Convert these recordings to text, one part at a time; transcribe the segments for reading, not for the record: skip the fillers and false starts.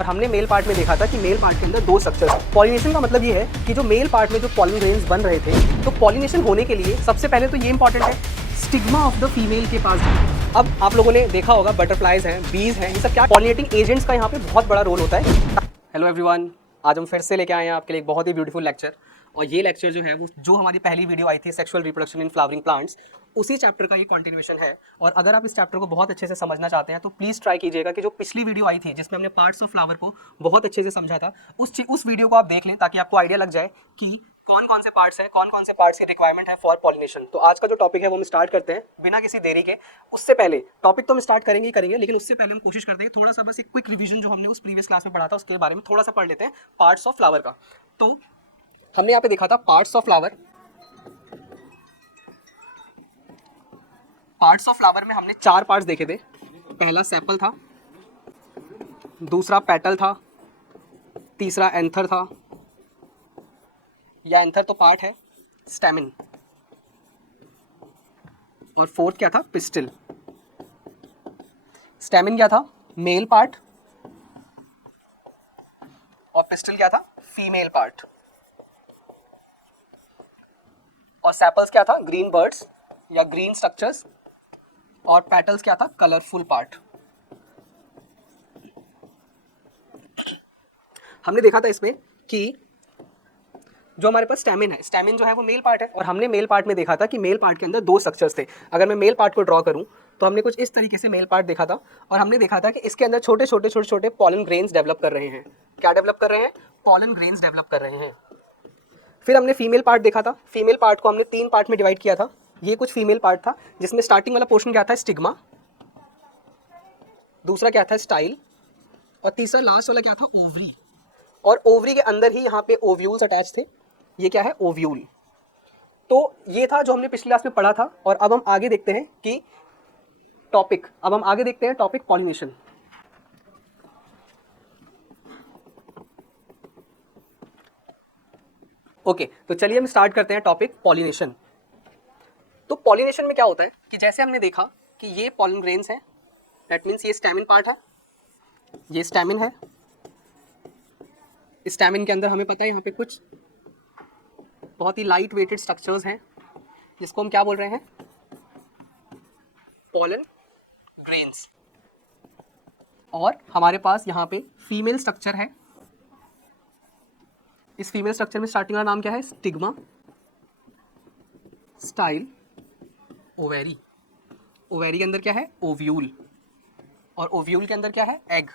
और हमने male part में देखा था कि मेल पार्ट के अंदर दो स्ट्रक्चर्स। पॉलिनेशन का मतलब ये है कि जो मेल पार्ट में जो पॉलन ग्रेन्स बन रहे थे, तो पॉलिनेशन होने के लिए सबसे पहले तो ये इंपॉर्टेंट है स्टिग्मा ऑफ द फीमेल के पास। अब आप लोगों ने देखा होगा बटरफ्लाइज हैं, बीज हैं, ये सब क्या पॉलिनेटिंग एजेंट्स का यहाँ पे बहुत बड़ा रोल होता है। हेलो एवरीवन, आज हम फिर से लेके आए हैं आपके लिए एक बहुत ही ब्यूटीफुल लेक्चर। और ये लेक्चर जो है वो जो हमारी पहली वीडियो आई थी sexual reproduction in flowering plants, उसी चैप्टर का ये कंटिन्यूएशन है। और अगर आप इस चैप्टर को बहुत अच्छे से समझना चाहते हैं तो प्लीज़ ट्राई कीजिएगा कि जो पिछली वीडियो आई थी जिसमें हमने पार्ट्स ऑफ फ्लावर को बहुत अच्छे से समझा था, उस वीडियो को आप देख लें ताकि आपको आइडिया लग जाए कि कौन कौन से पार्ट्स हैं, कौन कौन से पार्ट्स की रिक्वायरमेंट है फॉर पॉलिनेशन। तो आज का जो टॉपिक है वो हम स्टार्ट करते हैं बिना किसी देरी के। उससे पहले टॉपिक तो हम स्टार्ट करेंगे ही करेंगे, लेकिन उससे पहले हम कोशिश करते हैं थोड़ा सा बस एक क्विक रिवीजन जो हमने उस प्रीवियस क्लास में पढ़ा था उसके बारे में थोड़ा सा पढ़ लेते हैं, पार्ट्स ऑफ फ्लावर का। तो हमने यहाँ पे देखा था parts of flower. Parts of flower में हमने 4 पार्ट्स देखे थे। पहला सेपल था, दूसरा पेटल था, तीसरा एंथर था, या एंथर तो पार्ट है, स्टेमिन, और फोर्थ क्या था, पिस्टिल। स्टेमिन क्या था, मेल पार्ट, और पिस्टिल क्या था, फीमेल पार्ट। और सेपल्स क्या था, ग्रीन बर्ड्स या ग्रीन स्ट्रक्चर्स, और पेटल्स क्या था, कलरफुल पार्ट। हमने देखा था इसमें कि जो हमारे पास स्टेमिन है, स्टेमिन जो है वो मेल पार्ट है। और हमने मेल पार्ट में देखा था कि मेल पार्ट के अंदर 2 स्ट्रक्चर्स थे। अगर मैं मेल पार्ट को ड्रॉ करूं तो हमने कुछ इस तरीके से मेल पार्ट देखा था, और हमने देखा था कि इसके अंदर छोटे छोटे पॉलन ग्रेन्स डेवलप कर रहे हैं। क्या डेवलप कर रहे हैं, पॉलन ग्रेन्स डेवलप कर रहे हैं। फिर हमने फीमेल पार्ट देखा था। फीमेल पार्ट को हमने 3 पार्ट में डिवाइड किया था। ये कुछ फीमेल पार्ट था जिसमें स्टार्टिंग वाला पोर्शन क्या था, स्टिग्मा, दूसरा क्या था, स्टाइल, और तीसरा लास्ट वाला क्या था, ओवरी। और ओवरी के अंदर ही यहाँ पे ओव्यूल्स अटैच थे। ये क्या है, ओव्यूल। तो ये था जो हमने पिछली क्लास में पढ़ा था। और अब हम आगे देखते हैं कि टॉपिक पॉलिनेशन। ओके, तो चलिए हम स्टार्ट करते हैं टॉपिक पॉलिनेशन। तो पॉलिनेशन में क्या होता है कि जैसे हमने देखा कि ये पॉलन ग्रेन्स हैं, दैट मीन्स ये स्टेमिन पार्ट है, ये स्टेमिन है। स्टेमिन के अंदर हमें पता है यहाँ पे कुछ बहुत ही लाइट वेटेड स्ट्रक्चर्स हैं जिसको हम क्या बोल रहे हैं, पॉलन ग्रेन्स। और हमारे पास यहाँ पे फीमेल स्ट्रक्चर है। इस फीमेल स्ट्रक्चर में स्टार्टिंग का नाम क्या है, स्टिग्मा, स्टाइल, ओवेरी। ओवेरी के अंदर क्या है, ओव्यूल, और ओव्यूल के अंदर क्या है, एग।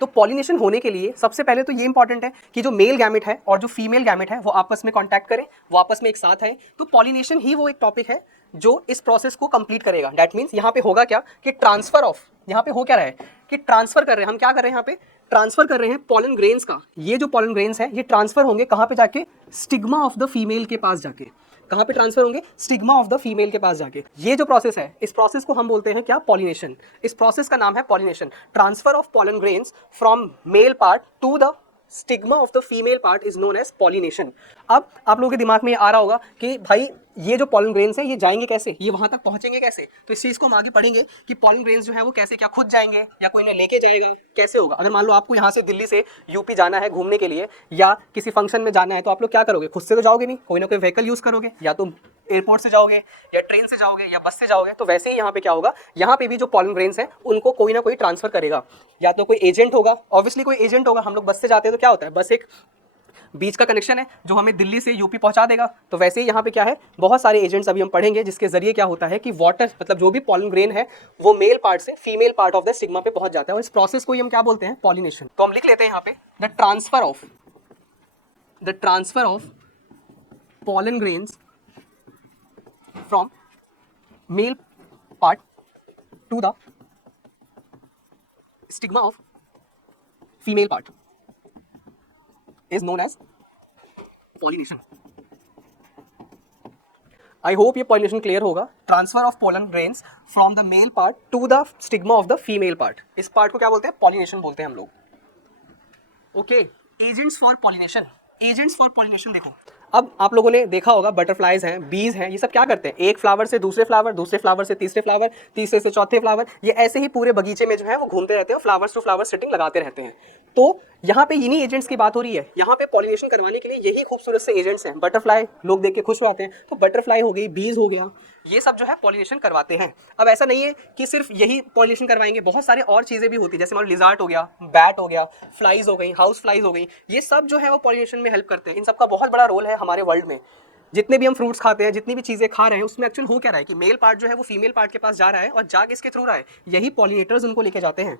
तो पॉलिनेशन होने के लिए सबसे पहले तो ये इंपॉर्टेंट है कि जो मेल गैमेट है और जो फीमेल गैमेट है वो आपस में कांटेक्ट करें, वो आपस में एक साथ आए। तो पॉलिनेशन ही वो एक टॉपिक है जो इस प्रोसेस को कंप्लीट करेगा। दैट मीन्स यहाँ पे होगा क्या कि ट्रांसफर ऑफ, यहाँ पे हो क्या रहा है कि ट्रांसफर कर रहे हैं हम, क्या कर रहे हैं यहाँ पे, ट्रांसफर कर रहे हैं पॉलन ग्रेन्स का। ये जो पॉलन ग्रेन्स है ये ट्रांसफर होंगे कहाँ पे जाके, स्टिग्मा ऑफ द फीमेल के पास जाके। कहाँ पे ट्रांसफर होंगे, स्टिग्मा ऑफ द फीमेल के पास जाके। ये जो प्रोसेस है, इस प्रोसेस को हम बोलते हैं क्या, पॉलिनेशन। इस प्रोसेस का नाम है pollination. Transfer of pollen grains from male part to the stigma of the female part is known as pollination. अब आप लोगों के दिमाग में ये आ रहा होगा कि भाई ये जो पॉलन ग्रेन्स है ये जाएंगे कैसे, ये वहां तक पहुंचेंगे कैसे। तो इस चीज को हम आगे पढ़ेंगे कि पॉलन ग्रेन्स जो है वो कैसे, क्या खुद जाएंगे या कोई इन्हें लेके जाएगा, कैसे होगा। अगर मान लो आपको यहाँ से दिल्ली से यूपी जाना है घूमने के लिए या किसी फंक्शन में जाना है, तो आप लोग क्या करोगे, खुद से तो जाओगे नहीं, कोई ना कोई व्हीकल यूज करोगे, या तो एयरपोर्ट से जाओगे या ट्रेन से जाओगे या बस से जाओगे। तो वैसे ही यहाँ पे क्या होगा, यहाँ पे भी जो पॉलन ग्रेन्स हैं उनको कोई ना कोई ट्रांसफर करेगा, या तो कोई एजेंट होगा, ऑब्वियसली कोई एजेंट होगा। हम लोग बस से जाते हैं तो क्या होता है, बस एक बीच का कनेक्शन है जो हमें दिल्ली से यूपी पहुंचा देगा। तो वैसे ही यहाँ पे क्या है, बहुत सारे एजेंट्स अभी हम पढ़ेंगे जिसके जरिए क्या होता है कि वाटर, मतलब जो भी पॉलन ग्रेन है वो मेल पार्ट से female part of the stigma पे पहुंच जाता है। और इस प्रोसेस को ही हम क्या बोलते हैं, पॉलिनेशन। तो हम लिख लेते हैं यहाँ पे the transfer of pollen grains from male part to the stigma of female part is known as pollination. I hope ये pollination clear होगा। Transfer of pollen grains from the male part to the stigma of the female part. इस part को क्या बोलते हैं, pollination बोलते हैं हम लोग। Okay, agents for pollination। agents for pollination देखो, अब आप लोगों ने देखा होगा बटरफ्लाइज हैं, बीज हैं, ये सब क्या करते हैं, एक फ्लावर से दूसरे फ्लावर, दूसरे फ्लावर से तीसरे फ्लावर, तीसरे से चौथे फ्लावर, ये ऐसे ही पूरे बगीचे में जो है वो घूमते रहते हैं, फ्लावर्स टू फ्लावर सेटिंग लगाते रहते हैं। तो यहाँ पे इन्हीं एजेंट्स की बात हो रही है। यहाँ पे पॉलिनेशन करवाने के लिए यही खूबसूरत से एजेंट्स हैं। बटरफ्लाई लोग देख के खुश हो जाते हैं, तो बटरफ्लाई हो गई, बीज हो गया, ये सब जो है पॉलिनेशन करवाते हैं। अब ऐसा नहीं है कि सिर्फ यही पॉलिनेशन करवाएंगे, बहुत सारे और चीज़ें भी होती है, जैसे मान लो लिजार्ड हो गया, बैट हो गया, फ्लाइज हो गई, हाउस फ्लाइज हो गई, ये सब जो है वो पॉलिनेशन में हेल्प करते हैं। इन सबका बहुत बड़ा रोल है हमारे वर्ल्ड में। जितने भी हम फ्रूट्स खाते हैं, जितनी भी चीज़ें खा रहे हैं, उसमें एक्चुअल हो क्या रहा है कि मेल पार्ट जो है वो फीमेल पार्ट के पास जा रहा है, और जा किसके थ्रू रहा है, यही पॉलिनेटर्स उनको लेके जाते हैं।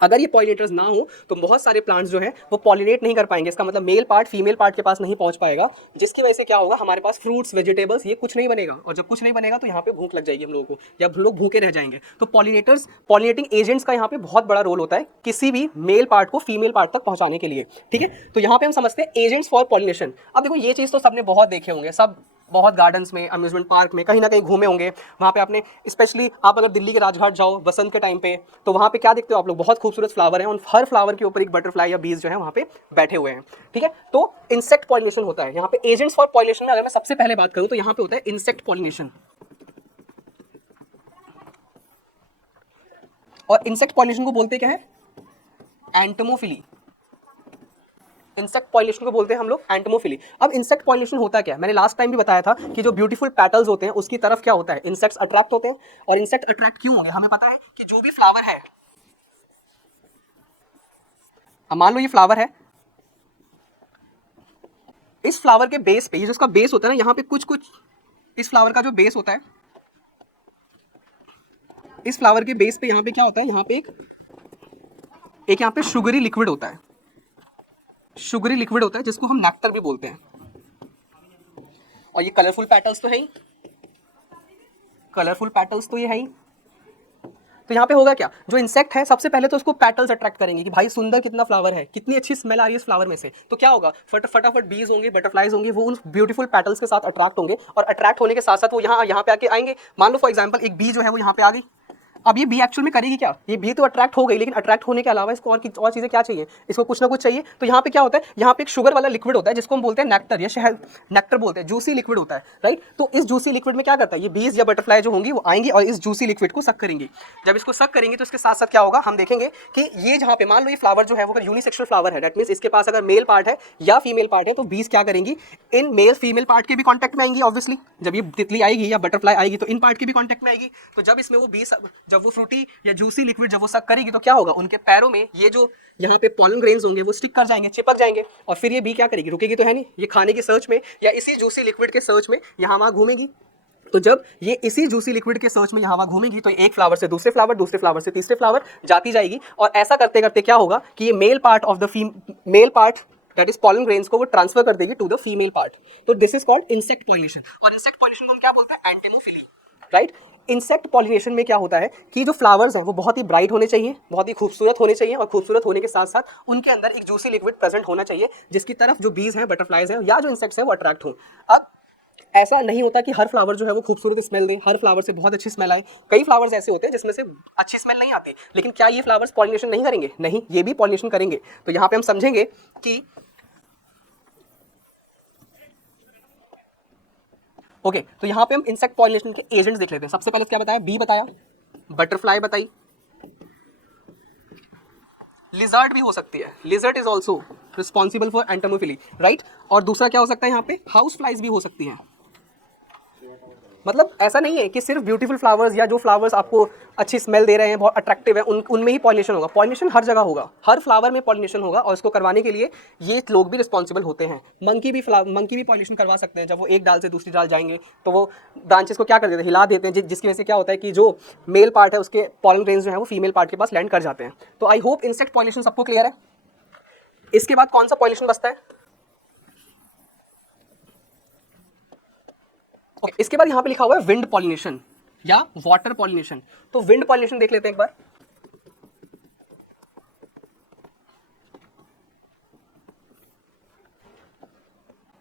अगर ये पॉलिनेटर्स ना हो तो बहुत सारे प्लांट्स जो है वो पॉलिनेट नहीं कर पाएंगे। इसका मतलब मेल पार्ट फीमेल पार्ट के पास नहीं पहुंच पाएगा, जिसकी वजह से क्या होगा, हमारे पास फ्रूट्स वेजिटेबल्स ये कुछ नहीं बनेगा, और जब कुछ नहीं बनेगा तो यहाँ पे भूख लग जाएगी हम लोगों को, या हम लोग भूखे रह जाएंगे। तो पॉलिनेटर्स, पॉलिनेटिंग एजेंट्स का यहाँ पे बहुत बड़ा रोल होता है किसी भी मेल पार्ट को फीमेल पार्ट तक पहुँचाने के लिए। ठीक है, तो यहाँ पे हम समझते हैं एजेंट्स फॉर पॉलिनेशन। अब देखो ये चीज़ तो सबने बहुत देखे होंगे, सब बहुत गार्डन्स में, अम्यूजमेंट पार्क में कहीं ना कहीं घूमे होंगे। वहाँ पे आपने स्पेशली आप अगर दिल्ली के राजघाट जाओ बसंत के टाइम पे, तो वहाँ पे क्या देखते हो आप लोग, बहुत खूबसूरत फ्लावर हैं, उन हर फ्लावर के ऊपर एक बटरफ्लाई या बीज जो है वहाँ पे बैठे हुए हैं। ठीक है, तो इंसेक्ट पॉलिनेशन होता है यहाँ पे। एजेंट्स फॉर पॉलिनेशन में अगर मैं सबसे पहले बात करूँ तो यहाँ पे होता है इंसेक्ट पॉलिनेशन। और इंसेक्ट पॉलिनेशन को बोलते क्या है, एंटमोफिली। इंसेक्ट पॉलिनेशन को बोलते हैं हम लोग एंटमोफिली। अब इंसेक्ट पॉलिनेशन होता क्या है, मैंने लास्ट टाइम भी बताया था कि जो ब्यूटीफुल पेटल्स होते हैं उसकी तरफ क्या होता है, इंसेक्ट्स अट्रैक्ट होते हैं। और इंसेक्ट अट्रैक्ट क्यों होंगे, हमें पता है कि जो भी फ्लावर है, अब मान लो ये फ्लावर है, इस फ्लावर के बेस पे, ये जो इसका बेस होता है ना, यहाँ पे कुछ कुछ इस फ्लावर का जो बेस होता है, इस फ्लावर के बेस पे यहाँ पे क्या होता है, यहाँ पे एक यहाँ पे शुगरी लिक्विड होता है, शुगरी लिक्विड होता है जिसको हम नेक्टर भी बोलते हैं। और ये कलरफुल पेटल्स तो है ही, कलरफुल पेटल्स तो ये है ही। तो यहाँ पे होगा क्या, जो इंसेक्ट है सबसे पहले तो उसको पेटल्स अट्रैक्ट करेंगे कि भाई सुंदर कितना फ्लावर है, कितनी अच्छी स्मेल आ रही है इस फ्लावर में से। तो क्या होगा, फटाफट बीज होंगे, बटरफ्लाइज होंगे, वो उन ब्यूटीफुल पेटल्स के साथ अट्रैक्ट होंगे, और अट्रैक्ट होने के साथ साथ वो यहाँ पे आके आएंगे। मान लो फॉर एग्जाम्पल एक बी जो है वो यहाँ पे आ गई। अब ये बी एक्चुअल में करेगी क्या, ये बी तो अट्रैक्ट हो गई, लेकिन अट्रैक्ट होने के अलावा इसको और चीज़ें क्या चाहिए, इसको कुछ ना कुछ चाहिए। तो यहाँ पे क्या होता है, यहाँ पे एक शुगर वाला लिक्विड होता है जिसको हम बोलते हैं नेक्टर या शहद, नेक्टर बोलते हैं, जूसी लिक्विड होता है, राइट। तो इस जूसी लिक्विड में क्या करता है, ये बीज या बटरफ्लाई जो होंगी वो आएंगी और इस जूसी लिक्विड को सक करेंगी। जब इसको सक करेंगे तो इसके साथ साथ क्या होगा, हम देखेंगे कि ये जहाँ पे मान लो ये फ्लावर जो है वो अगर यूनिसेक्सुअल फ्लावर है, दैट मीन्स इसके पास अगर मेल पार्ट है या फीमेल पार्ट है, तो बीज क्या करेंगी, इन मेल फीमेल पार्ट के भी कॉन्टैक्ट में आएंगी। ऑब्वियसली जब ये तितली आएगी या बटरफ्लाई आएगी तो इन पार्ट के भी कॉन्टैक्ट में आएगी। तो जब इसमें वो बीज, जब वो फ्रूटी या जूसी लिक्विड जब वो सक करेगी तो क्या होगा, उनके पैरों में ये जो यहाँ पे पॉलन ग्रेन्स होंगे वो स्टिक कर जाएंगे, चिपक जाएंगे, और फिर ये बी क्या करेगी, रुकेगी तो है नहीं, ये खाने की सर्च में या इसी जूसी लिक्विड के सर्च में यहाँ वहाँ घूमेगी। तो जब ये इसी जूसी लिक्विड के सर्च में यहाँ वहाँ घूमेगी तो एक फ्लावर से दूसरे फ्लावर, दूसरे फ्लावर से तीसरे फ्लावर जाती जाएगी। और ऐसा करते करते क्या होगा कि ये male part of the male part that is pollen grains को वो ट्रांसफर कर देगी टू द फीमेल पार्ट। तो this is called insect pollination. और इंसेक्ट पॉलिनेशन को हम क्या बोलते हैं, एंटेमोफिली, राइट। इंसेक्ट पॉलिनेशन में क्या होता है कि जो फ्लावर्स हैं वो बहुत ही ब्राइट होने चाहिए, बहुत ही खूबसूरत होने चाहिए, और खूबसूरत होने के साथ साथ उनके अंदर एक जूसी लिक्विड प्रेजेंट होना चाहिए जिसकी तरफ जो बीज हैं, बटरफ्लाइज हैं या जो इंसेक्ट्स हैं वो अट्रैक्ट हो। अब ऐसा नहीं होता कि हर फ्लावर जो है वो खूबसूरत स्मेल दे, हर फ्लावर से बहुत अच्छी स्मेल आए। कई फ्लावर्स ऐसे होते हैं जिसमें से अच्छी स्मेल नहीं आती, लेकिन क्या ये फ्लावर्स पॉलिनेशन नहीं करेंगे, नहीं, ये भी पॉलिनेशन करेंगे। तो यहाँ पे हम समझेंगे कि ओके, तो यहाँ पे हम इंसेक्ट पॉलिनेशन के एजेंट्स देख लेते हैं। सबसे पहले क्या बताया, बी बताया, बटरफ्लाई बताई, लिजर्ड भी हो सकती है, lizard is also responsible for एंटमोफिली, right. और दूसरा क्या हो सकता है, यहाँ पे हाउस फ्लाइज भी हो सकती हैं। मतलब ऐसा नहीं है कि सिर्फ ब्यूटीफुल फ्लावर्स या जो फ्लावर्स आपको अच्छी स्मेल दे रहे हैं, बहुत अट्रैक्टिव है, उनमें ही पॉलिनेशन होगा। पॉलिनेशन हर जगह होगा, हर फ्लावर में पॉलिनेशन होगा, और इसको करवाने के लिए ये लोग भी रिस्पॉन्सिबल होते हैं। मंकी भी पॉलिनेशन करवा सकते हैं। जब वो एक डाल से दूसरी डाल जाएंगे तो वो ब्रांचेस को क्या कर देते हैं, हिला देते हैं, जिसकी वजह से क्या होता है कि जो मेल पार्ट है उसके पॉलन ग्रेन्स जो है वो फीमेल पार्ट के पास लैंड कर जाते हैं। तो आई होप इंसेक्ट पॉलिनेशन सबको क्लियर है। इसके बाद कौन सा पॉलिनेशन बचता है, इसके बाद यहाँ पे लिखा हुआ है विंड पॉलिनेशन या वाटर पॉलिनेशन। तो विंड पॉलिनेशन देख लेते हैं एक बार।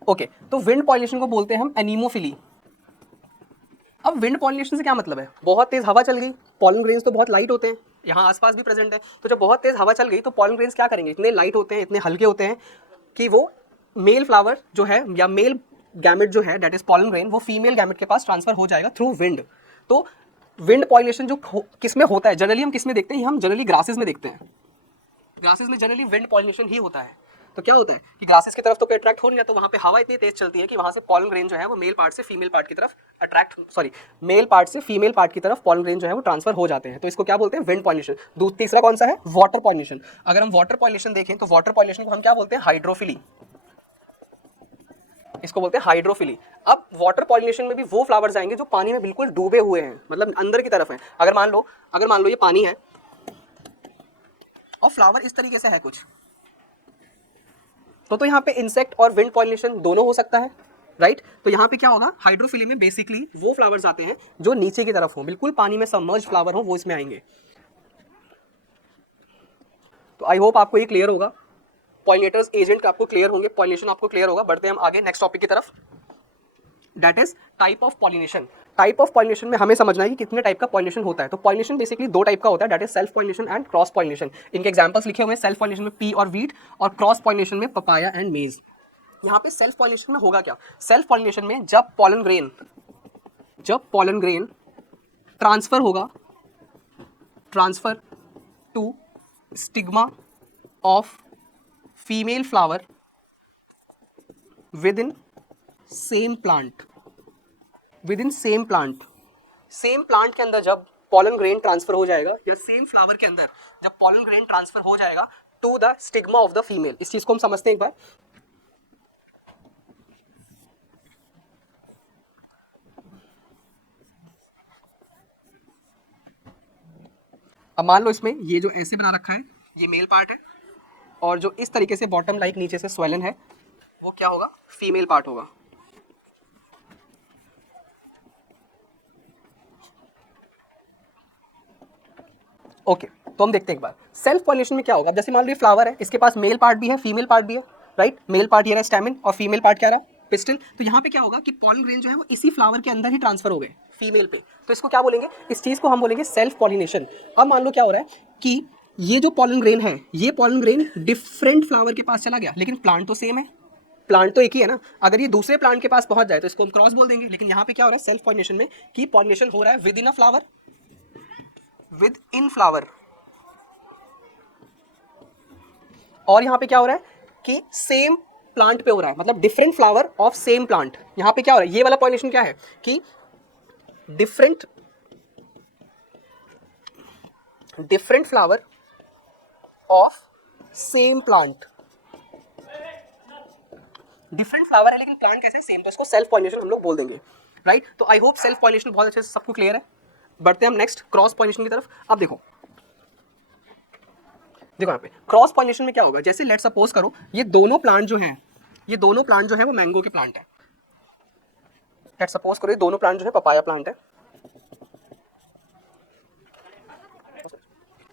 ओके, तो विंड पॉलिनेशन को बोलते हैं हम एनीमोफिली। अब विंड पॉलिनेशन से क्या मतलब है, बहुत तेज हवा चल गई, पॉलन ग्रेन्स तो बहुत लाइट होते हैं, यहाँ आसपास भी प्रेजेंट है, तो जब बहुत तेज हवा चल गई तो पॉलन ग्रेन्स क्या करेंगे, इतने लाइट होते हैं, इतने हल्के होते हैं कि वो मेल फ्लावर जो है या मेल गैमेट जो है दैट इज पॉलन ग्रेन वो फीमेल गैमेट के पास ट्रांसफर हो जाएगा थ्रू विंड। तो विंड पॉलिनेशन जो किस में होता है, जनरली हम किस में देखते हैं, हम जनरली ग्रासेस में देखते हैं। ग्रासेस में जनरली विंड पॉलिनेशन ही होता है। तो क्या होता है कि ग्रासेस की तरफ तो कोई अट्रैक्ट हो नहीं है, तो वहाँ पे हवा इतनी तेज चलती है कि वहाँ से पॉलन ग्रेन जो है वो मेल पार्ट से फीमेल पार्ट की तरफ मेल पार्ट से फीमेल पार्ट की तरफ पॉलन ग्रेन जो है वो ट्रांसफर हो जाते हैं। तो इसको क्या बोलते हैं, विंड पॉलिनेशन। तीसरा कौन सा है, वाटर पॉलिनेशन। अगर हम वाटर पॉलिनेशन देखें तो वाटर पॉलिनेशन को हम क्या बोलते हैं, हाइड्रोफिली। इसको बोलते हैं हाइड्रोफिली। अब वाटर पॉलिनेशन में भी वो फ्लावर्स आएंगे जो पानी में बिल्कुल डूबे हुए हैं, मतलब अंदर की तरफ है। अगर मान लो ये पानी है और फ्लावर इस तरीके से है कुछ, तो यहाँ पे इंसेक्ट और विंड पॉलिनेशन दोनों हो सकता है, राइट। तो यहाँ पे क्या होगा, हाइड्रोफिली में बेसिकली वो फ्लावर्स आते हैं जो नीचे की तरफ हो, बिल्कुल पानी में सबमर्ज फ्लावर हो, वो इसमें आएंगे। तो आई होप आपको ये क्लियर होगा, पॉलिनेटर्स एजेंट आपको क्लियर होंगे, पॉलिनेशन आपको क्लियर होगा। बढ़ते हैं हम आगे नेक्स्ट टॉपिक की तरफ, that is type of pollination. Type of pollination में हमें समझना है कि कितने टाइप का पॉलिनेशन होता है। तो पॉलिनेशन बेसिकली दो टाइप का होता है, that is self pollination and cross pollination. इनके एग्जांपल्स लिखे हुए हैं, सेल्फ पॉलिनेशन में पी और वीट, और क्रॉस पॉलिनेशन में पपाया एंड मेज। यहाँ पे सेल्फ पॉलिनेशन में होगा क्या, सेल्फ पॉलिनेशन में जब पॉलन ग्रेन ट्रांसफर होगा, transfer to stigma of female flower within same plant, same plant के अंदर जब पॉलन ग्रेन ट्रांसफर हो जाएगा, या सेम फ्लावर के अंदर जब पॉलन ग्रेन ट्रांसफर हो जाएगा to the stigma of the female. इस चीज को हम समझते हैं एक बार। अब मान लो इसमें ये जो ऐसे बना रखा है ये मेल पार्ट है, और जो इस तरीके से बॉटम लाइक नीचे से स्वेलन है वो क्या होगा, फीमेल पार्ट होगा। ओके तो हम देखते हैं एक बार सेल्फ पॉलिनेशन में क्या होगा। जैसे मान लो ये फ्लावर है, इसके पास मेल पार्ट भी है, फीमेल पार्ट भी है, राइट। मेल पार्ट ये रहा स्टैमेन और फीमेल पार्ट क्या रहा, पिस्टिल। तो यहाँ पे क्या होगा कि पॉलन ग्रेन जो है वो इसी फ्लावर के अंदर ही ट्रांसफर हो गए फीमेल पे। तो इसको क्या बोलेंगे, इस चीज को हम बोलेंगे सेल्फ पॉलिनेशन। अब मान लो क्या हो रहा है कि ये जो पॉलन ग्रेन है, ये पॉलन ग्रेन डिफरेंट फ्लावर के पास चला गया, लेकिन प्लांट तो सेम है, प्लांट तो एक ही है ना। अगर ये दूसरे प्लांट के पास पहुंच जाए तो इसको हम क्रॉस बोल देंगे। लेकिन यहाँ पे क्या हो रहा है सेल्फ पॉलिनेशन में कि पॉलिनेशन हो रहा है with in a flower, with in flower. और यहाँ पे क्या हो रहा है कि सेम प्लांट पे हो रहा है, मतलब different flower of same plant. यहाँ पे क्या हो रहा है, ये वाला पॉलिनेशन क्या है कि different flower of same plant. Different flower है लेकिन प्लांट कैसे सेम, तो इसको सेल्फ पॉलिनेशन हम लोग बोल देंगे, राइट। तो आई होप सेल्फ पॉलिनेशन बहुत अच्छे से सबको क्लियर है। बढ़ते हैं हम नेक्स्ट क्रॉस पॉलिनेशन की तरफ। अब देखो यहाँ पे क्रॉस पॉलिनेशन में क्या होगा, जैसे लेट सपोज करो ये दोनों प्लांट जो है वो मैंगो के प्लांट है। लेट सपोज करो ये दोनों प्लांट जो है पपाया प्लांट है।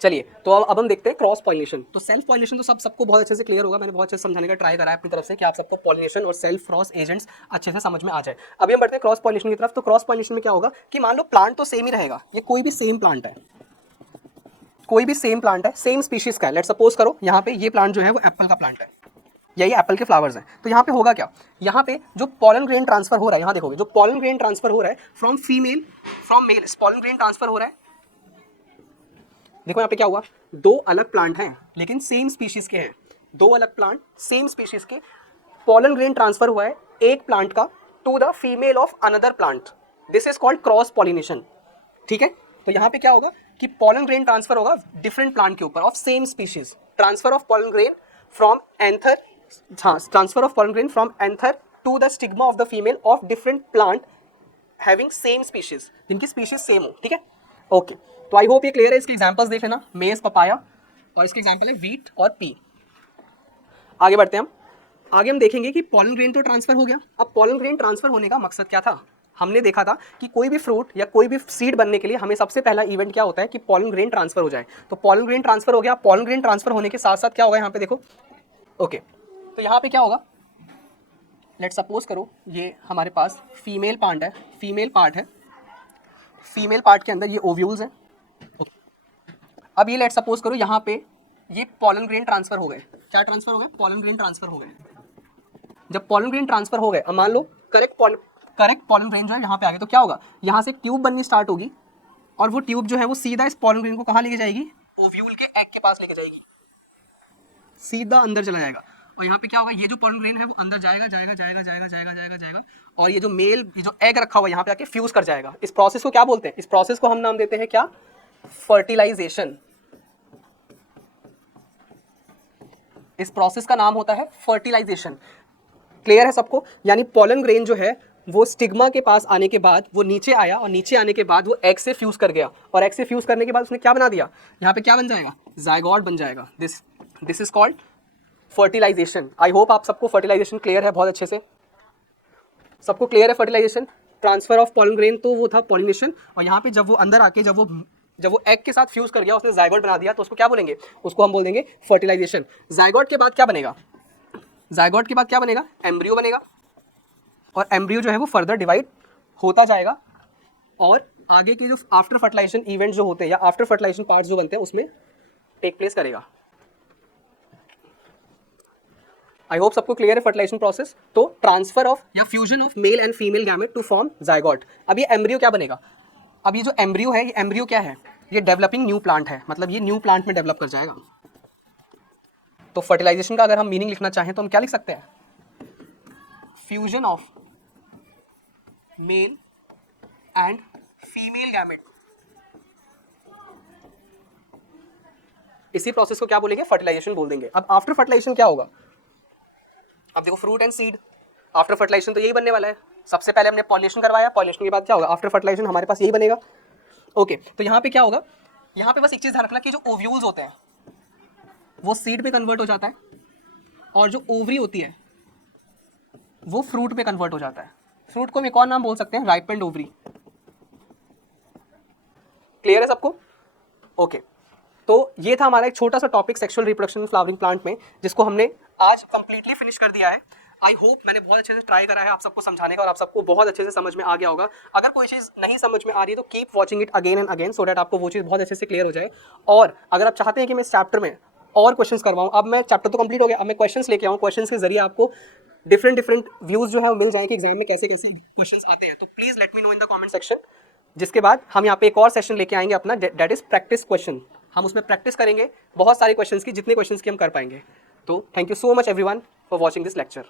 चलिए तो अब हम देखते हैं क्रॉस पॉलिनेशन। तो सेल्फ पॉलिनेशन तो सबको बहुत अच्छे से क्लियर होगा, मैंने बहुत अच्छे से समझाने का ट्राई करा है अपनी तरफ से कि आप सबको पॉलिनेशन और सेल्फ क्रॉस एजेंट्स अच्छे से समझ में आ जाए। अभी हम बढ़ते हैं क्रॉस पॉलिनेशन की तरफ। तो क्रॉस पॉलिनेशन में क्या होगा कि मान लो प्लांट तो सेम ही रहेगा, ये कोई भी सेम प्लांट है, सेम स्पीशीज का है। लेट सपोज करो यहाँ पे ये प्लांट जो है वो एप्पल का प्लांट है, यही एप्पल के फ्लावर्स हैं। तो यहाँ पे होगा क्या, यहाँ पे जो पॉलन ग्रेन ट्रांसफर हो रहा है, यहाँ देखोगे जो पॉलन ग्रेन ट्रांसफर हो रहा है from male, pollen grain transfer हो रहा है। देखो यहाँ पे क्या हुआ, दो अलग प्लांट हैं लेकिन सेम स्पीशीज के हैं, दो अलग प्लांट सेम स्पीशीज के, पॉलन ग्रेन ट्रांसफर हुआ है एक प्लांट का to the female of another plant. This is called cross pollination, ठीक है। तो यहाँ पे क्या होगा कि पॉलन ग्रेन ट्रांसफर होगा डिफरेंट प्लांट के ऊपर of same species. Transfer of pollen grain from anther, transfer of pollen grain from anther to the stigma of the female of different plant having same species, जिनकी species same हो, ठीक है। Okay तो I hope ये clear है। इसके examples देख लेना, मेज, पपाया, और इसके एग्जांपल है वीट और पी। आगे बढ़ते हैं आगे हम देखेंगे कि पॉलन ग्रेन तो ट्रांसफर हो गया। अब पॉलन ग्रेन ट्रांसफर होने का मकसद क्या था, हमने देखा था कि कोई भी फ्रूट या कोई भी सीड बनने के लिए हमें सबसे पहला इवेंट क्या होता है कि पॉलन ग्रेन ट्रांसफर हो जाए। तो पॉलन ग्रेन ट्रांसफर हो गया। पॉलन ग्रेन ट्रांसफर होने के साथ साथ क्या होगा यहाँ पे देखो, ओके तो यहाँ पे क्या होगा, लेट सपोज करो ये हमारे पास फीमेल पार्ट है, फीमेल पार्ट के अंदर ये ओव्यूल्स हैं। अब ये लेट सपोज करो यहाँ पे ये पॉलन ग्रेन ट्रांसफर हो गए, क्या ट्रांसफर हो गए, पॉलन ग्रेन ट्रांसफर हो गए। जब पॉलन ग्रेन ट्रांसफर हो गए, अब मान लो करेक्ट पॉलन ग्रेन जो है यहाँ पे आ गए, तो क्या होगा, यहाँ से एक ट्यूब बननी स्टार्ट होगी और वो ट्यूब जो है वो सीधा इस पॉलन ग्रेन को कहाँ लेके जाएगी, ओव्यूल के एग के पास लेके जाएगी, सीधा अंदर चला जाएगा। और यहाँ पे क्या होगा, ये जो पॉलन ग्रेन है वो अंदर जाएगा जाएगा जाएगा जाएगा जाएगा जाएगा जाएगा और ये जो मेल, ये जो एग रखा हुआ यहाँ पे आके फ्यूज कर जाएगा। इस प्रोसेस को क्या बोलते हैं, इस प्रोसेस को हम नाम देते हैं क्या, फर्टिलाइजेशन। इस प्रोसेस का नाम होता है फर्टिलाइजेशन। क्लियर है सबको? यानी पॉलन ग्रेन जो है वो स्टिग्मा के पास आने के बाद वो नीचे आया और नीचे आने के बाद वो एग से फ्यूज कर गया और एग से फ्यूज करने के बाद उसने क्या बना दिया, यहाँ पे क्या बन जाएगा, जायगोट बन जाएगा। This is called fertilisation. I hope आप सबको फर्टिलाइजेशन क्लियर है बहुत अच्छे से, सबको क्लियर है fertilisation. Transfer of pollen grain तो वो था पॉलिनेशन, और यहाँ पे जब वो अंदर आके जब वो एग के साथ फ्यूज कर गया, उसने जायगोट बना दिया, तो उसको क्या बोलेंगे, उसको हम बोल देंगे फर्टिलाइजेशन। जायगोट के बाद क्या बनेगा, जायगोट के बाद क्या बनेगा, एम्ब्रियो बनेगा और एम्ब्रियो जो है वो फर्दर डिवाइड होता जाएगा और आगे के जो आफ्टर फर्टिलाइजेशन इवेंट जो होते हैं या आफ्टर फर्टिलाइजेशन पार्ट्स जो बनते हैं उसमें टेक प्लेस करेगा। आई होप सबको क्लियर है फर्टिलाइजेशन प्रोसेस। तो ट्रांसफर ऑफ या fusion of male and female gamete to form zygote. अब ये एम्ब्रियो क्या बनेगा, अब ये जो एम्ब्रियो है, ये एम्ब्रियो क्या है, ये डेवलपिंग न्यू प्लांट है, मतलब ये न्यू प्लांट में डेवलप कर जाएगा। तो फर्टिलाइजेशन का अगर हम मीनिंग लिखना चाहें तो हम क्या लिख सकते हैं, fusion of male and female gamete. इसी प्रोसेस को क्या बोलेंगे, फर्टिलाइजेशन बोल देंगे। अब आफ्टर फर्टिलाइजेशन क्या होगा, अब देखो fruit and seed, after fertilisation तो यही बनने वाला है। सबसे पहले हमने पॉलिनेशन करवाया, पॉलिनेशन के बाद क्या होगा, आफ्टर फर्टिलाइजेशन हमारे पास यही बनेगा। ओके, तो यहाँ पे क्या होगा, यहाँ पे बस एक चीज़ ध्यान रखना कि जो ओव्यूल्स होते हैं वो सीड पे कन्वर्ट हो जाता है और जो ओवरी होती है वो फ्रूट पे कन्वर्ट हो जाता है। फ्रूट को हम एक और नाम बोल सकते हैं, राइपेंड ओवरी। क्लियर है सबको? ओके, तो ये था हमारा एक छोटा सा topic sexual reproduction flowering plant में, जिसको हमने आज कंप्लीटली फिनिश कर दिया है। आई होप मैंने बहुत अच्छे से ट्राई करा है आप सबको समझाने का और आप सबको बहुत अच्छे से समझ में आ गया होगा। अगर कोई चीज़ नहीं समझ में आ रही है तो keep watching it again and again so that आपको वो चीज़ बहुत अच्छे से क्लियर हो जाए। और अगर आप चाहते हैं कि मैं इस चैप्टर में और क्वेश्चंस करवाऊँ, अब मैं चैप्टर तो कंप्लीट हो गया, अब मैं क्वेश्चंस लेके आऊँ, क्वेश्चंस के जरिए आपको डिफरेंट व्यूज़ जो है वो मिल जाए कि एग्जाम में कैसे कैसे क्वेश्चंस आते हैं। तो please let me know in the comment section. जिसके बाद हम यहाँ पे एक और सेशन लेके आएंगे अपना, दैट इज प्रैक्टिस क्वेश्चन। हम उसमें प्रैक्टिस करेंगे बहुत सारे क्वेश्चंस की, जितने क्वेश्चंस की हम कर पाएंगे। तो thank you so much everyone for watching this lecture.